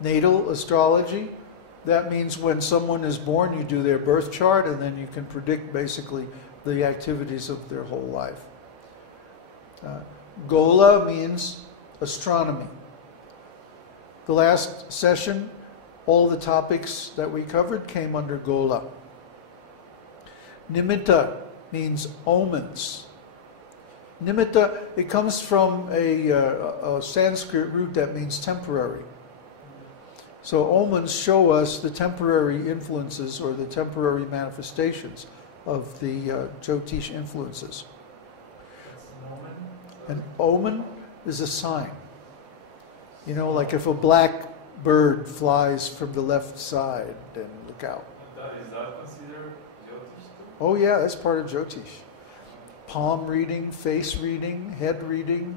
Natal astrology, that means when someone is born, you do their birth chart, and then you can predict basically the activities of their whole life. Gola means astronomy. The last session, all the topics that we covered came under Gola. Nimitta means omens. Nimitta, it comes from a Sanskrit root that means temporary. So omens show us the temporary influences or the temporary manifestations of the Jyotish influences. An omen is a sign. You know, like if a black bird flies from the left side, then look out. Is that considered Jyotish too? Oh yeah, that's part of Jyotish. Palm reading, face reading, head reading,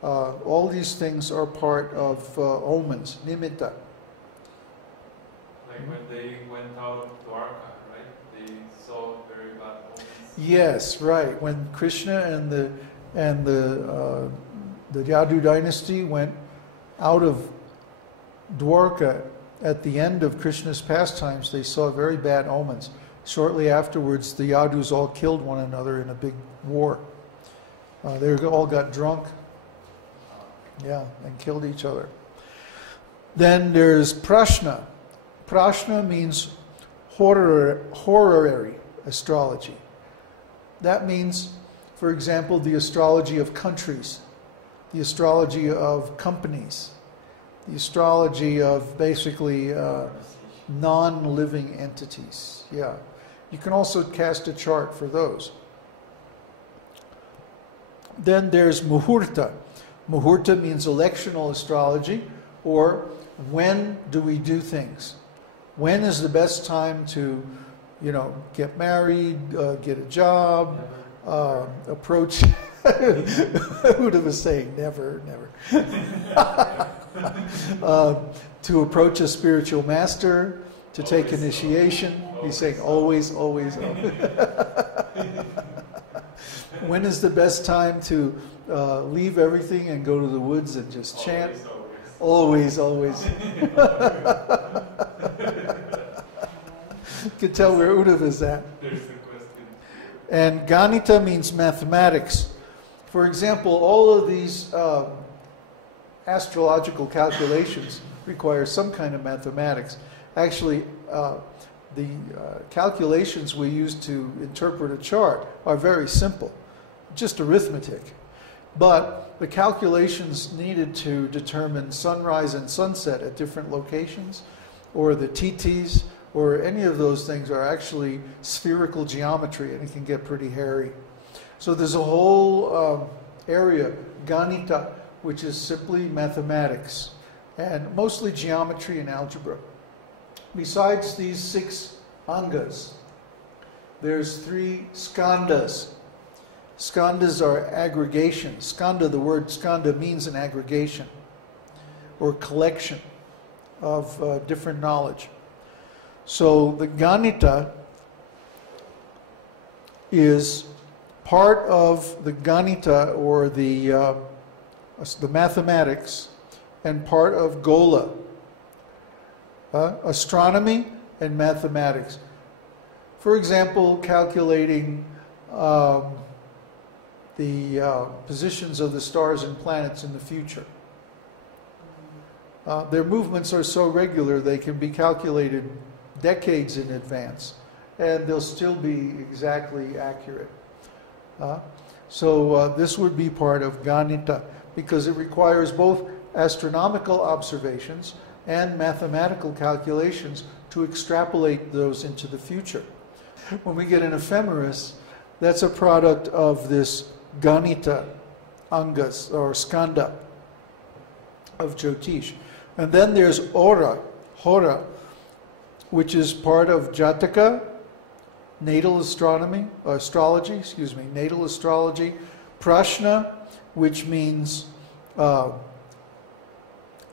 all these things are part of omens, nimitta. Like when they went out of Dwarka, right? They saw very bad omens. Yes, right. When Krishna and the Yadu dynasty went out of Dwarka at the end of Krishna's pastimes, they saw very bad omens. Shortly afterwards, the Yadus all killed one another in a big war. They all got drunk, yeah, and killed each other. Then there's prashna. Prashna means horary astrology. That means, for example, the astrology of countries, the astrology of companies, the astrology of basically non-living entities. Yeah. You can also cast a chart for those. Then there's muhurta. Muhurta means electional astrology, or when do we do things? When is the best time to, you know, get married, get a job, approach, who'd have been saying never, never. To approach a spiritual master, to take initiation. He's saying always, always, always. When is the best time to leave everything and go to the woods and just chant? Always, always. You can tell where Uddhav is at. There's the question. And Ganita means mathematics. For example, all of these astrological calculations require some kind of mathematics. Actually, the calculations we use to interpret a chart are very simple, just arithmetic. But the calculations needed to determine sunrise and sunset at different locations, or the titis, or any of those things are actually spherical geometry, and it can get pretty hairy. So there's a whole area, Ganita, which is simply mathematics, and mostly geometry and algebra. Besides these 6 angas, there's 3 skandhas. Skandhas are aggregations. Skandha, the word skandha means an aggregation or collection of different knowledge. So the Ganita is part of the Ganita, or the mathematics, and part of Gola. Astronomy and mathematics. For example, calculating the positions of the stars and planets in the future. Their movements are so regular they can be calculated decades in advance, and they'll still be exactly accurate. So this would be part of Ganita, because it requires both astronomical observations and mathematical calculations to extrapolate those into the future. When we get an ephemeris, that's a product of this Ganita, Angas, or Skandha of Jyotish. And then there's Horā, which is part of Jataka, natal astrology, natal astrology, Prashna, which means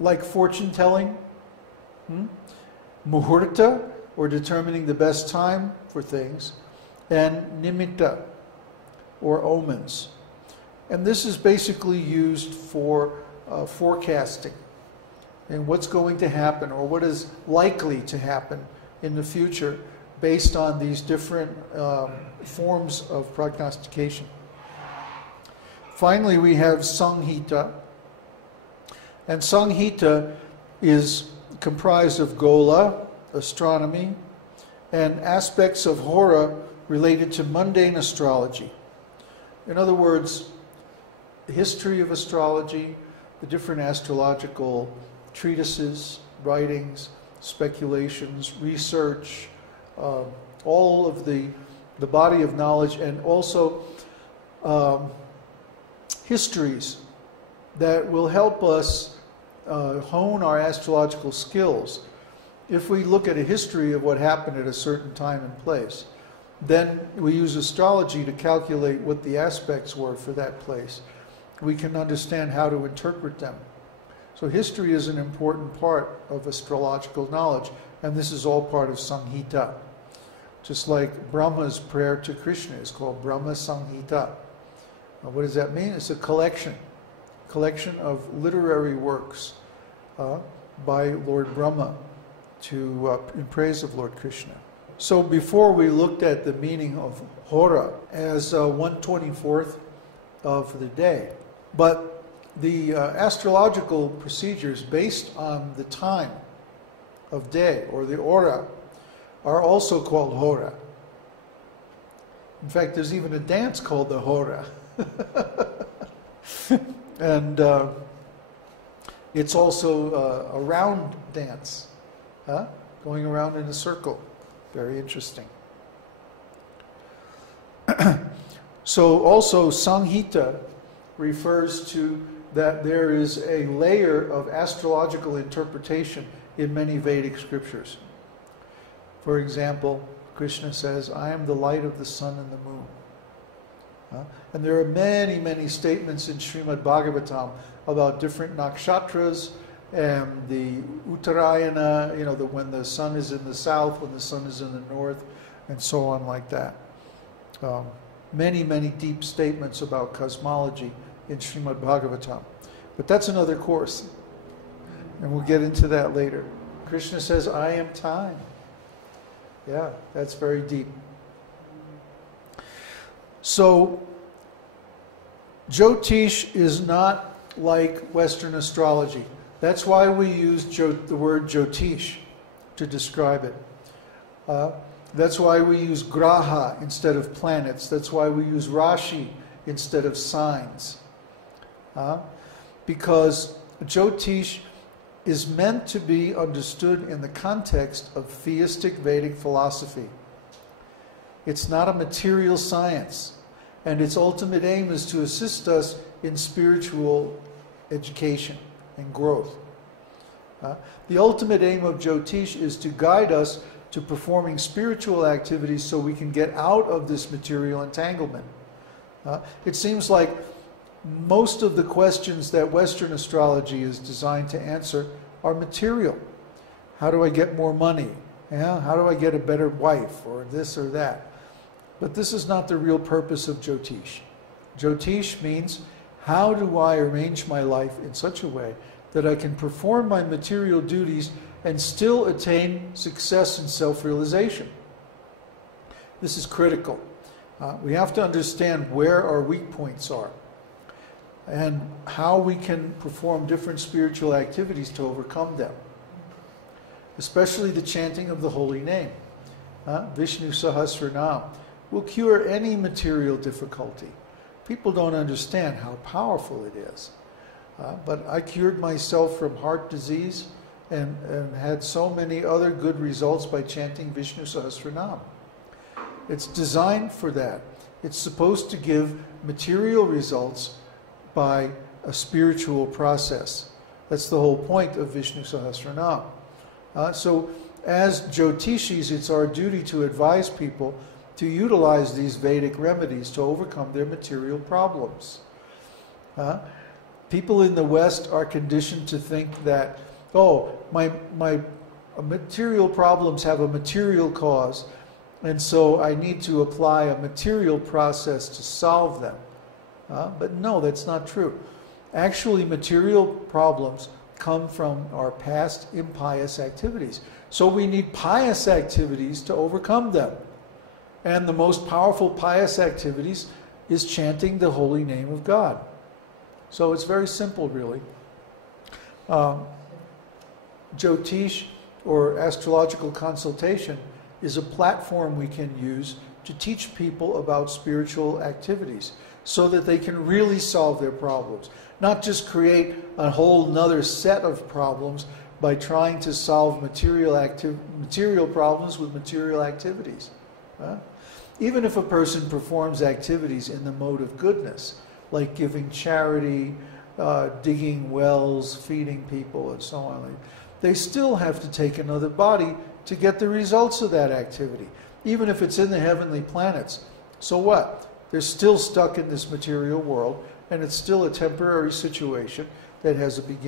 like fortune telling, Muhurta, or determining the best time for things, and Nimitta, or omens. And this is basically used for forecasting. and what's going to happen or what is likely to happen in the future based on these different forms of prognostication. Finally, we have Samhita. And Samhita is comprised of Gola, astronomy, and aspects of Horā related to mundane astrology. In other words, the history of astrology, the different astrological treatises, writings, speculations, research, all of the body of knowledge, and also histories that will help us hone our astrological skills. If we look at a history of what happened at a certain time and place, then we use astrology to calculate what the aspects were for that place. We can understand how to interpret them. So history is an important part of astrological knowledge, and this is all part of Samhita. Just like Brahma's prayer to Krishna is called Brahma Samhita. What does that mean? It's a collection of literary works by Lord Brahma in praise of Lord Krishna. So before we looked at the meaning of Horā as 1/24th of the day, but the astrological procedures based on the time of day, or the Horā, are also called Horā. In fact, there's even a dance called the Horā. And it's also a round dance, going around in a circle. Very interesting. So also Samhita refers to that there is a layer of astrological interpretation in many Vedic scriptures. For example, Krishna says, I am the light of the sun and the moon. And there are many, many statements in Srimad Bhagavatam about different nakshatras and the Uttarayana, when the sun is in the south, when the sun is in the north, and so on like that. Many, many deep statements about cosmology in Srimad Bhagavatam. But that's another course, and we'll get into that later. Krishna says, I am time. Yeah, that's very deep. So, Jyotish is not like Western astrology. That's why we use the word Jyotish to describe it. That's why we use graha instead of planets. That's why we use Rashi instead of signs. Because Jyotish is meant to be understood in the context of theistic Vedic philosophy. It's not a material science, and its ultimate aim is to assist us in spiritual education and growth. The ultimate aim of Jyotish is to guide us to performing spiritual activities so we can get out of this material entanglement. It seems like most of the questions that Western astrology is designed to answer are material. How do I get more money? How do I get a better wife, or this or that? But this is not the real purpose of Jyotish. Jyotish means, how do I arrange my life in such a way that I can perform my material duties and still attain success and self-realization? This is critical. We have to understand where our weak points are and how we can perform different spiritual activities to overcome them, especially the chanting of the holy name. Vishnu Sahasranam will cure any material difficulty. People don't understand how powerful it is. But I cured myself from heart disease and had so many other good results by chanting Vishnu Sahasranam. It's designed for that. It's supposed to give material results by a spiritual process. That's the whole point of Vishnu Sahasranam. So as Jyotishis, it's our duty to advise people to utilize these Vedic remedies to overcome their material problems. People in the West are conditioned to think that, my material problems have a material cause, and so I need to apply a material process to solve them. But no, that's not true. Actually, material problems come from our past impious activities. So we need pious activities to overcome them. And the most powerful pious activities is chanting the holy name of God. So it's very simple, really. Jyotish, or astrological consultation, is a platform we can use to teach people about spiritual activities so that they can really solve their problems. Not just create a whole nother set of problems by trying to solve material problems with material activities. Even if a person performs activities in the mode of goodness, like giving charity, digging wells, feeding people, and so on, they still have to take another body to get the results of that activity, even if it's in the heavenly planets. So what? They're still stuck in this material world, and it's still a temporary situation that has a beginning.